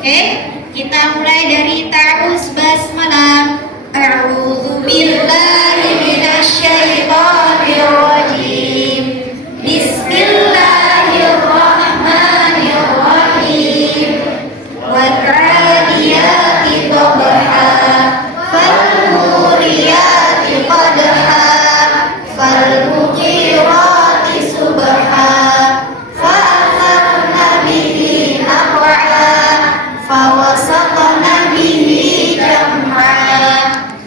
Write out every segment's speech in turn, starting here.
Oke, kita mulai dari ta'awuz basmalah. A'udzu billahi minasyaitonir rajim. Bismillahirrahmanirrahim. Wal 'adiyati dhabha, fal muriyati qadha, fal mughirati subha, fa atharna bihi naq'a, fa wasatna bihi jam'a.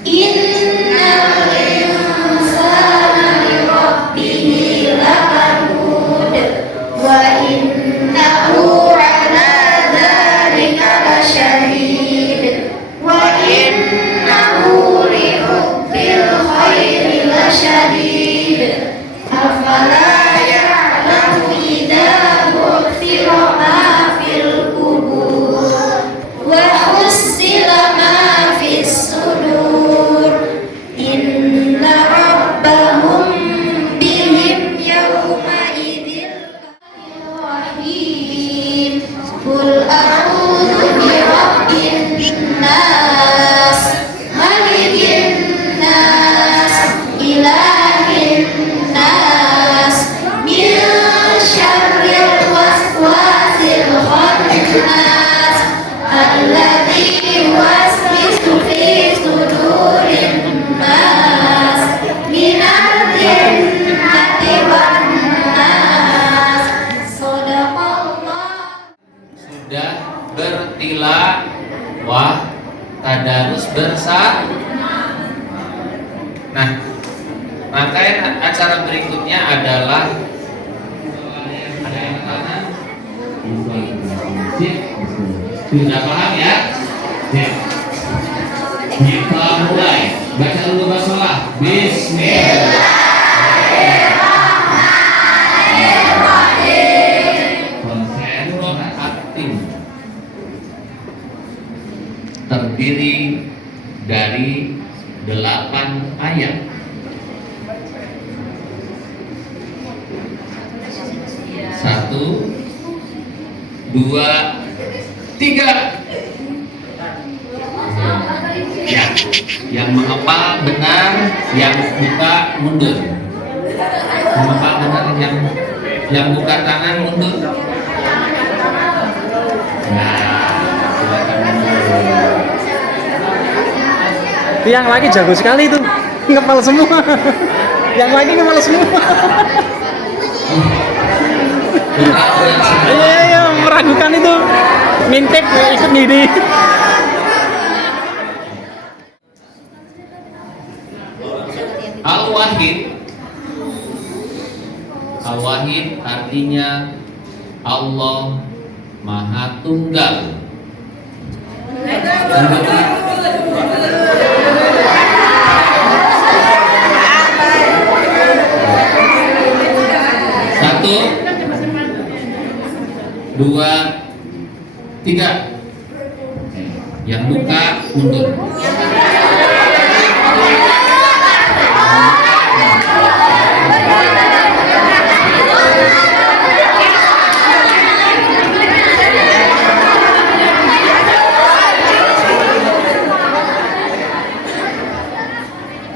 Innal insana li rabbih lakanud, wa innahu 'ala dzalika lasyahid, wa innahu li hubbil khairi lasyadid. Afala ya'lamu idza bu'thira ma fil qubur wa hussila ma fis sudur. Inna rabbahum bihim yawma idzin rahim. Qul a'udzu bi rabbin nas, malikin nas, ilahin nas, min syarril waswasil khannas, alladzi yuwaswisu fi sudurin nas, minal jinnati wan nas. Shadaqallah. Sudah bertilawah, tadarus Nah, rangkaian acara berikutnya adalah ada yang tanya? Sudah paham ya? Ya. Kita mulai. Baca dulu basmalah. Konsentratif. Terdiri dari 8 ayat. Satu, dua, tiga. Ya, yang menghafal benar, yang buka mundur. Menghafal benar, yang buka tangan mundur. Nah, silakan mundur. Yang lagi jago sekali itu, ngepal semua. Yang lagi ngepal semua. Iya, meragukan itu. Mintek ikut ngidi. Al-Wahid artinya Allah Maha Tunggal. Satu, dua, tiga. Yang buka mundur.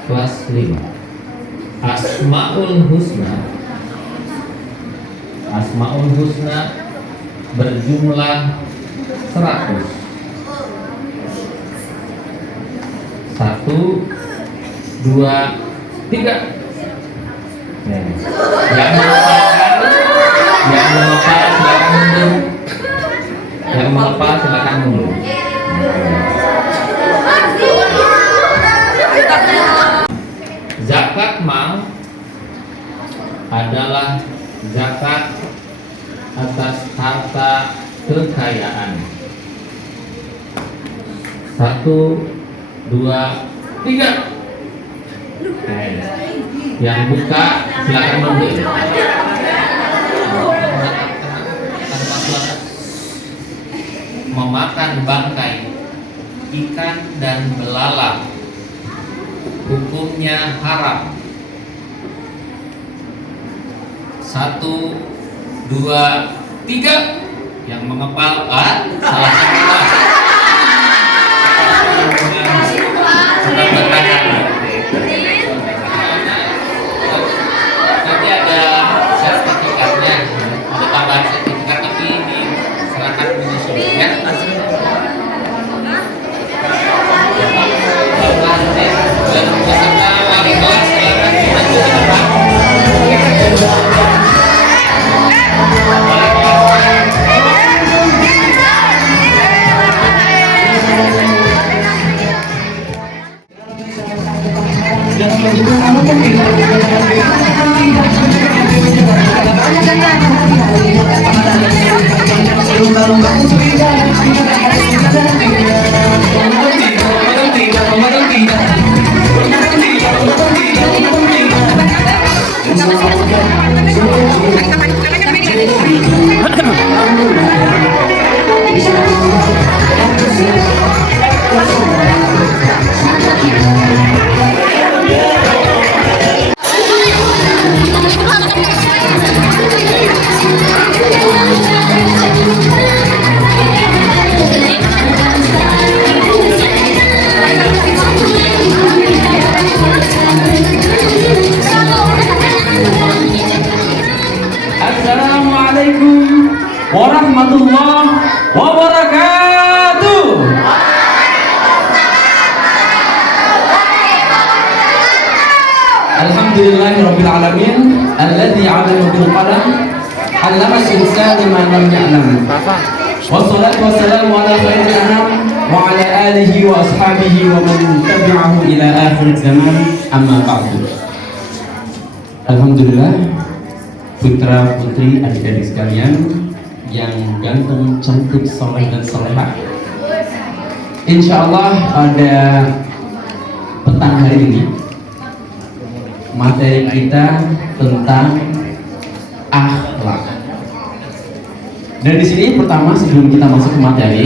Kelas 5. Asmaul Husna berjumlah 100. 1, 2, 3. Yang menghafal silakan mundur. Yang menghafal silakan mundur. Zakat mal adalah zakat atas harta kekayaan. 1, 2, 3. Yang buka silakan mundur. Memakan bangkai ikan dan belalang hukumnya haram. 1, 2, 3. Yang mengepal salah satu. Assalamualaikum warahmatullahi wabarakatuh. Alhamdulillahirabbil alamin alladzi 'allama bil qalam 'allamal insana ma lam ya'lam. Wassalatu wassalamu ala khairil anam wa ala alihi wa ashabihi wa man tabi'ahu ila akhir zaman, amma ba'du. Alhamdulillah, putra putri adik-adik sekalian yang ganteng, cantik, soleh dan solehah, insya Allah pada petang hari ini materi kita tentang akhlak. Dan di sini pertama, sebelum kita masuk ke materi,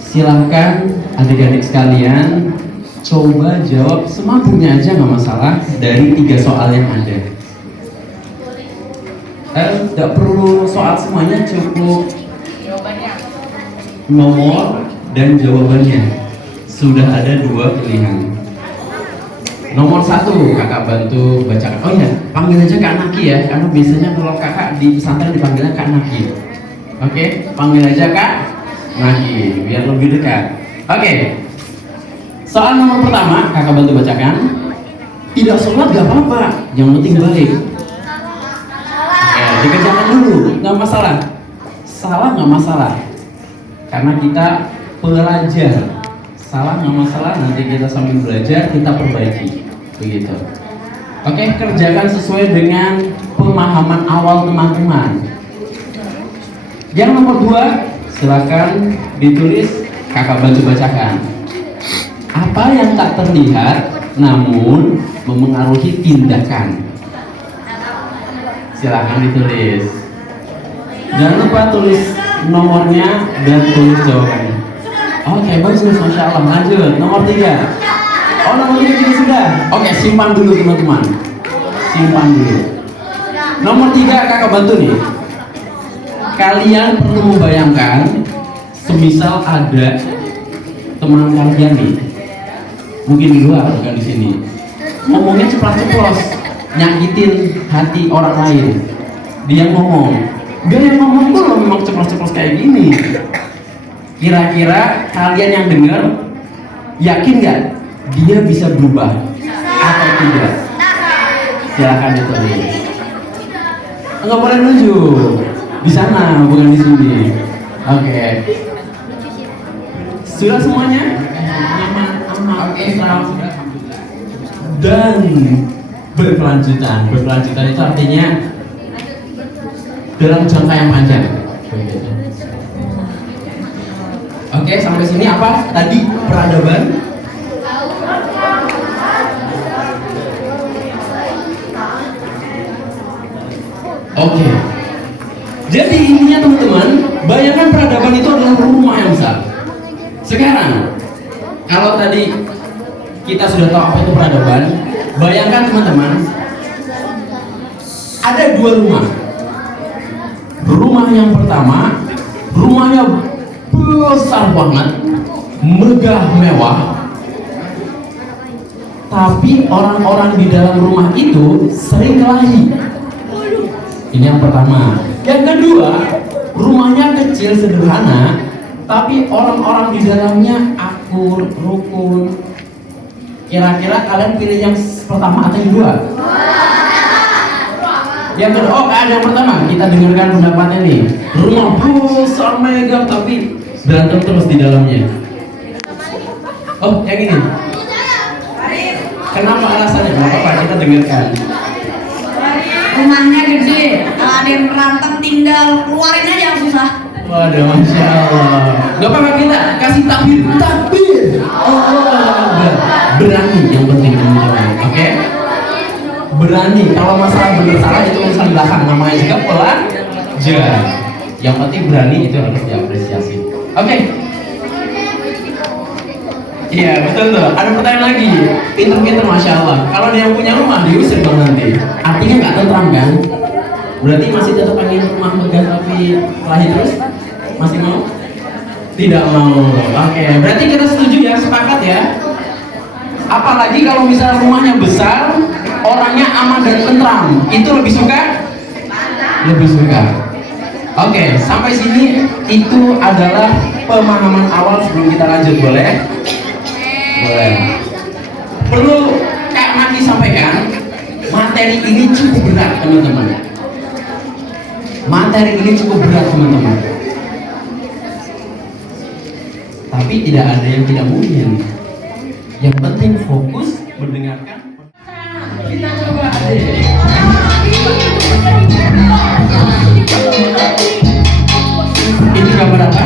silahkan adik-adik sekalian coba jawab semampunya aja, nggak masalah, dari 3 soal yang ada. Tidak perlu soal semuanya, cukup nomor dan jawabannya. Sudah ada 2 pilihan. Nomor 1 kakak bantu bacakan. Oh iya, panggil aja Kak Naki ya, karena biasanya kalau kakak di pesantren dipanggilnya Kak Naki. Oke, panggil aja Kak Naki biar lebih dekat. Oke, soal nomor pertama kakak bantu bacakan. Tidak sholat gak apa-apa, yang penting baik. Dikerjakan dulu, nggak masalah. Salah nggak masalah, karena kita pelajar. Salah nggak masalah, nanti kita sambil belajar kita perbaiki, begitu. Oke, kerjakan sesuai dengan pemahaman awal teman-teman. Yang nomor 2, silakan ditulis, kakak bantu bacakan. Apa yang tak terlihat namun memengaruhi tindakan? Silahkan ditulis. Jangan lupa tulis nomornya dan tulis jawabannya. Oke, bagus, masya Allah. Lanjut, nomor 3. Oh, nomor 3 juga sudah. Oke, simpan dulu teman-teman. Simpan dulu. Nomor 3 kakak bantu nih. Kalian perlu membayangkan, semisal ada teman kalian nih, mungkin di luar, bukan di sini, ngomongnya ceplas-ceplos, nyakitin hati orang lain. Dia ngomong, gak yang ngomong tuh lo memang ceplos-ceplos kayak gini. Kira-kira kalian yang dengar yakin gak dia bisa berubah atau tidak? Silahkan ditulis. Nggak boleh nunjuk di sana, bukan di sini. Oke. Sudah semuanya? Nyaman, aman, sudah. Dan berkelanjutan itu artinya dalam jangka yang panjang. Oke, sampai sini apa tadi peradaban? Oke. Jadi intinya teman-teman, bayangkan peradaban itu adalah rumah yang besar. Sekarang kalau tadi kita sudah tahu apa itu peradaban, bayangkan teman-teman, ada 2 rumah. Rumah yang pertama, rumahnya besar banget, megah mewah, tapi orang-orang di dalam rumah itu sering kelahi. Ini yang pertama. Yang kedua, rumahnya kecil sederhana, tapi orang-orang di dalamnya akur, rukun. Kira-kira kalian pilih yang pertama atau yang kedua? Yang kedua, ada yang pertama. Kita dengarkan pendapatnya nih. Rumah besar megah tapi berantem terus di dalamnya? Oh, yang ini. Kenapa alasannya? Nggak apa-apa, kita dengarkan. Rumahnya gede, ada yang berantem tinggal keluarin aja yang susah. Waduh, masya Allah. Gak apa-apa, kita kasih takbir. Allah Akbar. Berani yang penting teman-teman. Oke? Berani. Kalau masalah benar salah itu urusan belakang. Namanya juga pelajar. Yang penting berani itu harus diapresiasi. Oke? Iya, betul tuh. Ada pertanyaan lagi. Pinter-pinter, masya Allah. Kalau dia yang punya rumah diusir dong nanti. Artinya nggak tentram kan? Berarti masih tetap pengen rumah megah tapi kelahi terus? Masih mau? Tidak mau. Oke, berarti kita setuju ya, sepakat ya. Apalagi kalau misalnya rumahnya besar, orangnya aman dan tentram, itu lebih suka? Lebih suka. Oke, sampai sini itu adalah pemahaman awal sebelum kita lanjut, boleh? Boleh. Perlu Kak Maki sampaikan, materi ini cukup berat teman-teman. Materi ini cukup berat teman-teman. Tapi tidak ada yang tidak mungkin. Yang penting fokus mendengarkan. Kita coba deh. Ini gambar apa?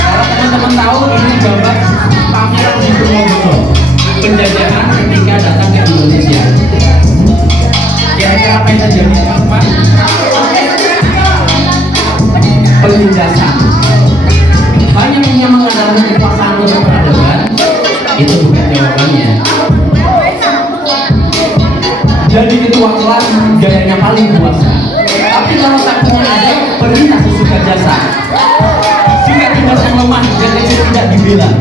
Kalau teman-teman tahu, ini gambar pameran di Purwokerto, penjajahan ketika datang ke Indonesia. Kira-kira apa yang terjadi apa? Penindasan. Hanya mengandalkan kekuasaan untuk peradaban, itu bukan jawabannya. Jadi ketua kelas gayanya paling kuasa. Tapi kalau takutnya ada, perintah sesuka jasa. Jika tindas yang lemah dan kecil tidak dibela,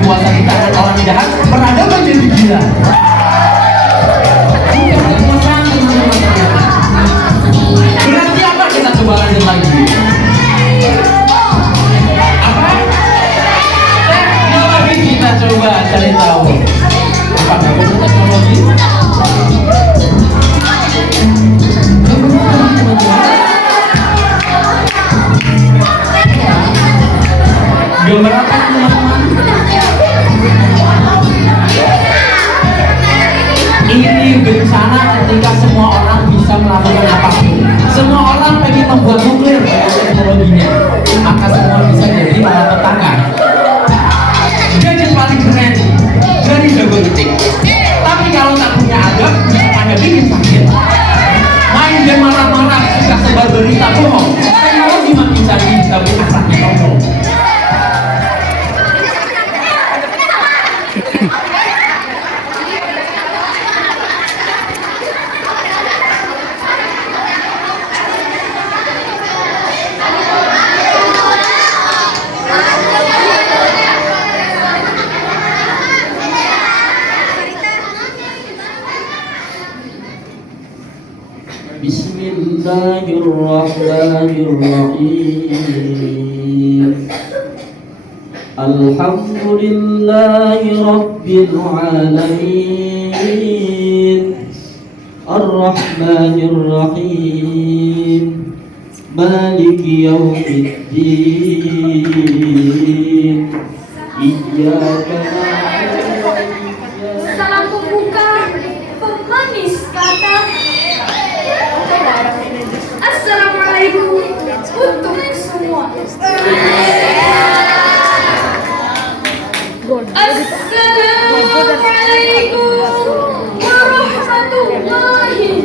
kuasa kita akan orang jahat, peradaban jadi gila. Bukan kekuasaan teman-teman ternyata. Berarti apa? Kita coba lanjut lagi. Apa? Teknologi, kita coba cari tahu. Apa itu teknologi? Gambar apa teman-teman? Ini bencana ketika semua orang bisa melakukan apapun. Semua orang pengen membuat nuklir dengan teknologinya, maka semua bisa jadi malapetaka. Gadget paling keren dari jago ketik. Tapi kalau tak punya adab, hanya bikin sakit. Main game marah-marah, suka sebar berita bohong. Teknologi makin canggih, tapi asaknya tolong. Bismillahirrahmanirrahim. Alhamdulillahi Rabbil Alamin. Ar-Rahmanir-Rahim. Maliki Yawmiddin. Iyyaka Salam pembuka, pemanis kata. Assalamualaikum untuk semua. Assalamualaikum warahmatullahi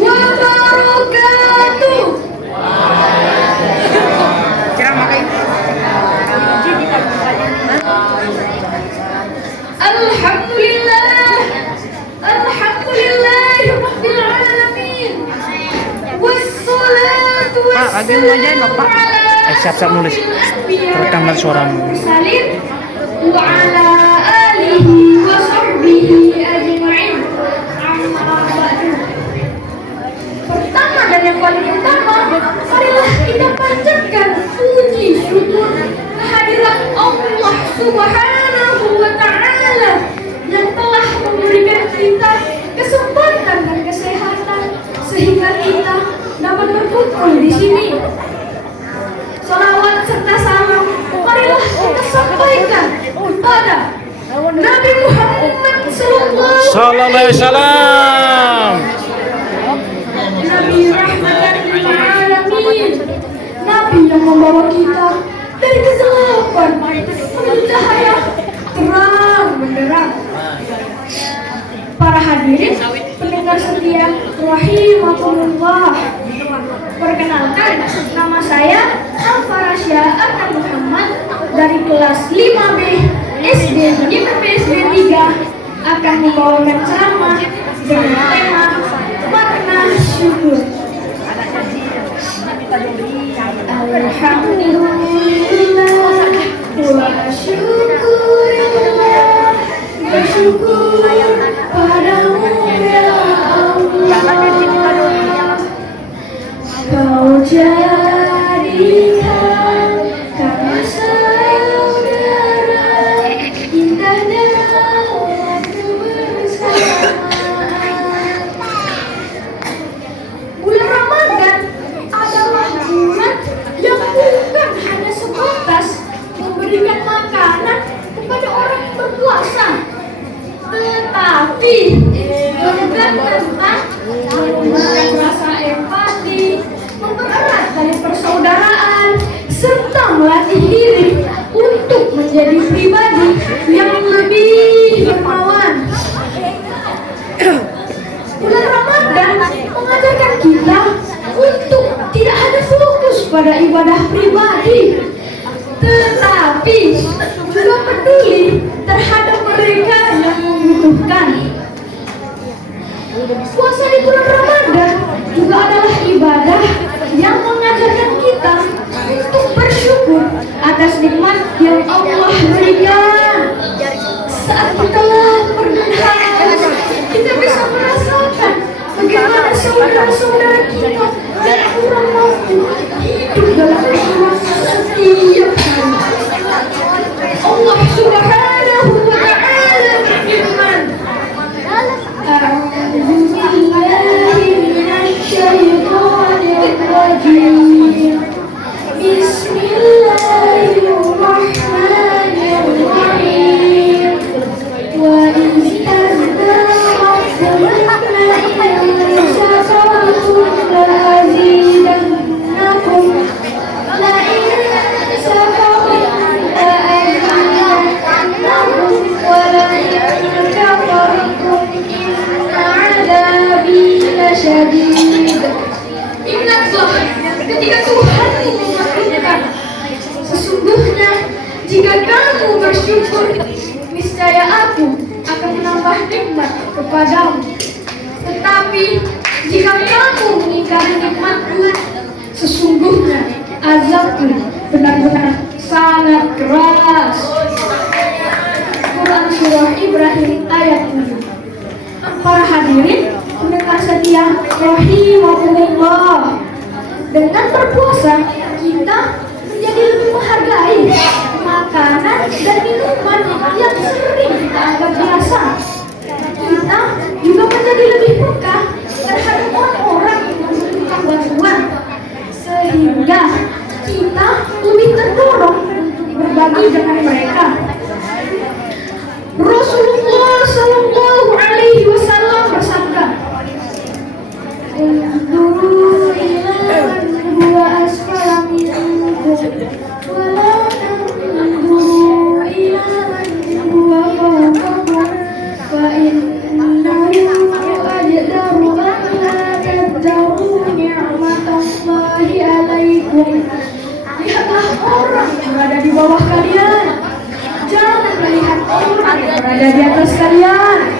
wabarakatuh. Alhamdulillah, alhamdulillah rabbil alamin. Wassalatu wassalamu ala siap-siap nulis. Rekaman suaramu. Salim wa ala alihi wa sahbihi ajma'in. Amma ba'du. Pertama dan yang paling utama, marilah kita panjatkan puji syukur kehadirat Allah Subhanahu wa Ta'ala yang telah memberikan kita kesempatan dan kesehatan sehingga kita dapat berkumpul di sini. Salawat serta Sallallahu alaihi wasallam. Nabi rahmatan lil alamin. Nabi yang membawa kita dari kegelapan menuju cahaya terang benderang. Para hadirin pendengar setia rahimakumullah. Perkenalkan, nama saya Al-Farasya Akan Muhammad dari kelas 5B SD IPB 3 akan membawakan ceramah dengan tema makna syukur. Alhamdulillah wa syukurillah, bersyukur padamu ya Allah. Kau jadikan kami saudara, indah dalam kebersamaan. Bulan Ramadan adalah bulan yang bukan hanya sebatas memberikan makanan kepada orang yang berpuasa, tetapi juga tentang mengembangkan rasa empati, mempererat tali persaudaraan, serta melatih diri untuk menjadi pribadi yang lebih dermawan. Bulan Ramadan mengajarkan kita untuk tidak hanya fokus pada ibadah pribadi, tetapi juga peduli terhadap mereka yang membutuhkan. Puasa di bulan Ramadan juga adalah ibadah yang mengajarkan kita untuk bersyukur atas nikmat yang Allah berikan. Saat kita lapar dan haus, kita bisa merasakan bagaimana saudara-saudara kita yang kurang mampu hidup dalam kekurangan setiap hari. Allah Subhanahu wa Ta'ala berfirman, A'udzu billahi minasyaitonir rajim. Bismillahirrahmanirrahim. Wa iz Ingatlah ketika Tuhan memaklukan, sesungguhnya jika kamu bersyukur, niscaya aku akan menambah nikmat kepadamu. Tetapi jika kamu mengingkari nikmatku, sesungguhnya azabku benar-benar sangat keras. Quran Surah Ibrahim ayat 7. Para hadirin pendengar setia rahimakumullah, dengan berpuasa kita menjadi lebih menghargai makanan dan minuman yang sering kita anggap biasa. Kita juga menjadi lebih peka terhadap orang-orang yang membutuhkan bantuan, sehingga kita lebih terdorong untuk berbagi dengan mereka. Rasulullah Shallallahu Alaihi Wasallam bersabda, "Unzuru ila man huwa asfala minkum, wa la tanzuru ila man huwa fawqakum, fa innahu ajdaru an la tad'u ni'matallahi 'alaikum." Lihatlah orang yang berada di bawah kalian, jangan melihat orang yang berada di atas kalian,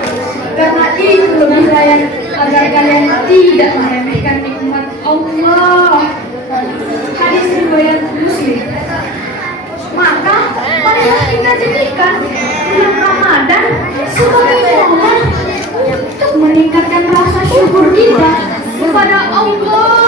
karena itu lebih layak agar kalian tidak meremehkan nikmat Allah. Hadis riwayat Muslim. Maka marilah kita jadikan bulan Ramadan sebagai momen untuk meningkatkan rasa syukur kita kepada Allah